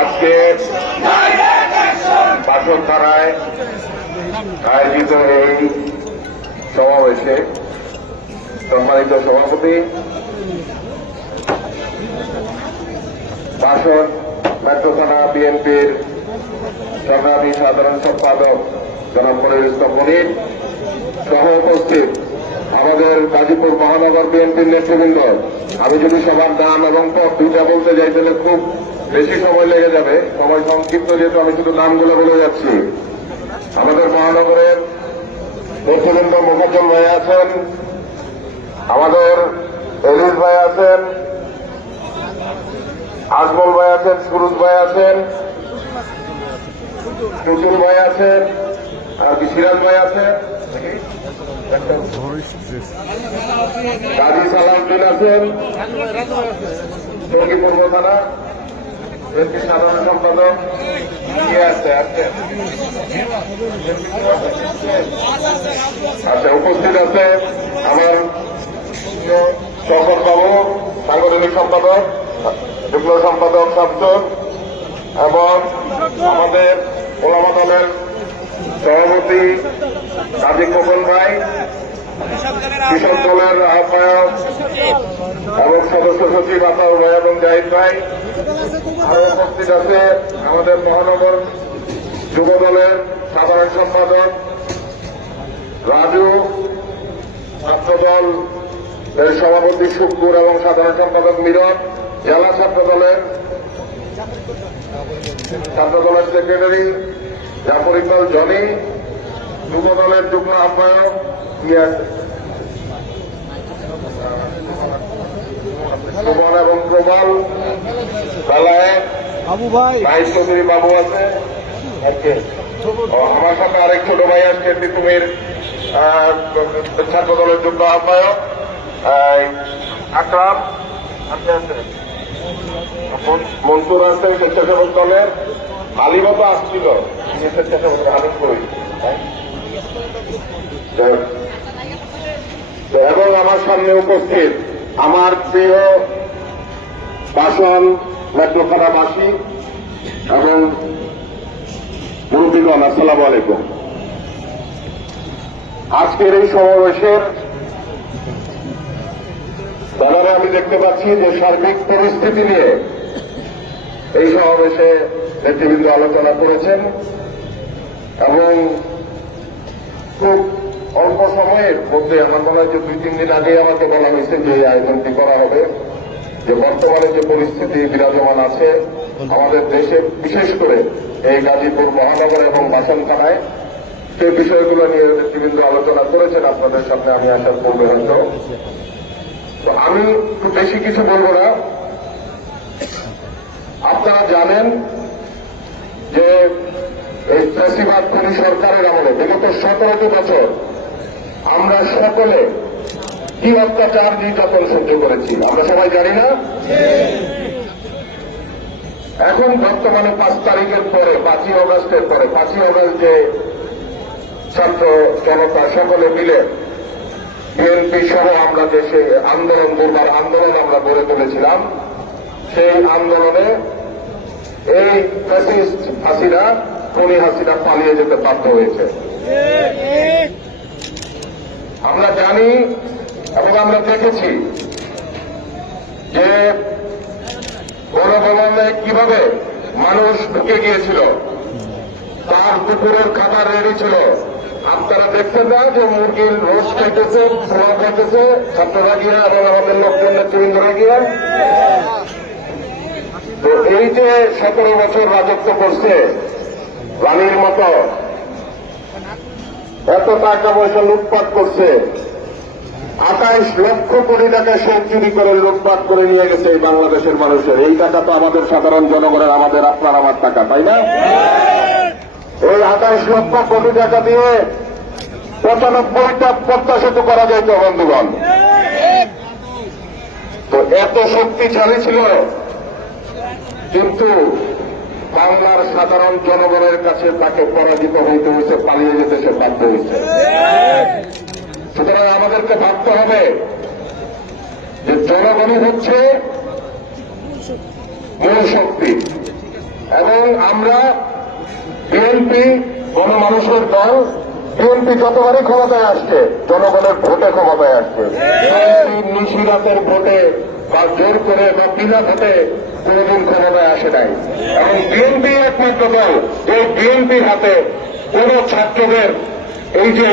আজকে বাসন থানায় আয়োজিত এই সমাবেশে সম্মানিত সভাপতি, বাসন মেট্রো থানা বিএনপির সংগ্রামী সাধারণ সম্পাদক জনাব মনিরুল ইসলাম মনির সহ উপস্থিত আমাদের গাজীপুর মহানগর বিএনপির নেতৃবৃন্দ। আমি যদি সবার নাম এবং পদ দুইটা বলতে যাই তাহলে খুব বেশি সময় লেগে যাবে, সময় সংক্ষিপ্ত যেহেতু আমি শুধু নামগুলো বলে যাচ্ছি। আমাদের মহানগরের নেতৃবৃন্দ মোফাজ্জল ভাই আছেন, আমাদের এলিস ভাই আছেন, আজমল ভাই আছেন, সুরুজ ভাই আছেন, টুটুল ভাই আছেন, আর কি সিরাজ ভাই আছেন, গাজী সালাউদ্দিন আছেন, টঙ্গী পূর্ব থানা বিএনপি সাধারণ সম্পাদক আচ্ছা উপস্থিত আছে আমার শঙ্কর বাবু সাংগঠনিক সম্পাদক, যুগ্ম সম্পাদক শামসুল, এবং আমাদের ওলামা দলের সভাপতি কাজী খোকন ভাই, কৃষক দলের আহ্বায়ক এবং সদস্য সচিব আতাউর ভাই এবং জাহিদ ভাই। আরো উপস্থিত আছে আমাদের মহানগর যুব দলের সাধারণ সম্পাদক রাজু, ছাত্রদল এর সভাপতি শুক্কুর এবং সাধারণ সম্পাদক মিরন, জেলা ছাত্রদলের সেক্রেটারি জাফর ইকবাল জনি, যুব দলের যুগ্ম আহ্বায়ক সুমন এবং প্রবল বেলায়েত, বাবু ভাই ভাই চৌধুরী বাবু আছে। আমার সাথে আরেক ছোট ভাই আজকে তিতুমির ছাত্র দলের যুগ্ম আহ্বায়ক আকরাম মনসুর আছে, স্বেচ্ছাসেবক দলের হালিমও তো আসছিল, স্বেচ্ছাসেবক হালিম করি। এবং আমার সামনে উপস্থিত আমার প্রিয় বাসন মেট্রো থানাবাসী এবং মুরব্বীগণ, আসসালামু আলাইকুম। আজকের এই সমাবেশের ব্যাপারে আমি দেখতে পাচ্ছি যে সার্বিক পরিস্থিতি নিয়ে এই সমাবেশে নেতৃবৃন্দ আলোচনা করেছেন এবং খুব অল্প সময়ের মধ্যে আমার মনে হয় যে 2-3 দিন আগে আমাকে বলা হয়েছে যে এই আয়োজনটি করা হবে, যে বর্তমানে যে পরিস্থিতি বিরাজমান আছে আমাদের দেশে, বিশেষ করে এই গাজীপুর মহানগর এবং বাসন থানায়, সেই বিষয়গুলো নিয়ে নেতৃবৃন্দ আলোচনা করেছেন। আপনাদের সামনে আমি আসার পূর্বে হয়তো তো আমি খুব বেশি কিছু বলবো না। আপনারা জানেন যে এই ফ্যাসিবাদ খুনি সরকারের আমলে বিগত 17টি বছর আমরা সকলে কি অত্যাচার নির্যাতন সহ্য করেছি আমরা সবাই জানি না। এখন বর্তমানে 5 তারিখের পরে 5ই অগস্টের পরে 5ই অগস্ট যে ছাত্র জনতা সকলে মিলে বিএনপি সহ আমরা দেশে আন্দোলন, দুর্বার আন্দোলন আমরা গড়ে তুলেছিলাম, সেই আন্দোলনে এই ফ্যাসিস্ট হাসিনা, খুনি হাসিনা পালিয়ে যেতে বাধ্য হয়েছে। আমরা জানি এবং আমরা দেখেছি যে গণভবনে কিভাবে মানুষ ঢুকে গিয়েছিল, তার পুকুরের খাবার রেডি ছিল। আপনারা দেখছেন না যে মুরগির রোজ খাইতেছে, পোলাও খাইতেছে ছাত্ররা গিয়ে এবং আমাদের লোকজন নেতৃবৃন্দরা গিয়ে। তো এই যে 17 বছর রাজত্ব করছে রানীর মতো, এত টাকা পয়সা লুটপাট করছে, 28 লক্ষ কোটি টাকা সব চুরি করে লুটপাট করে নিয়ে গেছে এই বাংলাদেশের মানুষের। এই টাকা তো আমাদের সাধারণ জনগণের, আমাদের আপনার আমার টাকা, তাই না? এই 28 লক্ষ কোটি টাকা দিয়ে 95টা পদ্মা সেতু করা যেত বন্ধুগণ। তো এত শক্তিশালী ছিল, কিন্তু বাংলার সাধারণ জনগণের কাছে তাকে পরাজিত হইতে হয়েছে, পালিয়ে যেতে সে বাধ্য হয়েছে। সুতরাং আমাদেরকে ভাবতে হবে যে জনগণই হচ্ছে মূল শক্তি। এবং আমরা বিএনপি গণমানুষের দল। বিএনপি যতবারই ক্ষমতায় আসছে জনগণের ভোটে ক্ষমতায় আসছে, নিশিরাতের ভোটে বা জোর করে বা বিনা ভোটে কোনদিন ক্ষমতায় আসে নাই। এবং বিএনপি একমাত্র দল যে বিএনপির হাতে কোন ছাত্রদের এই যে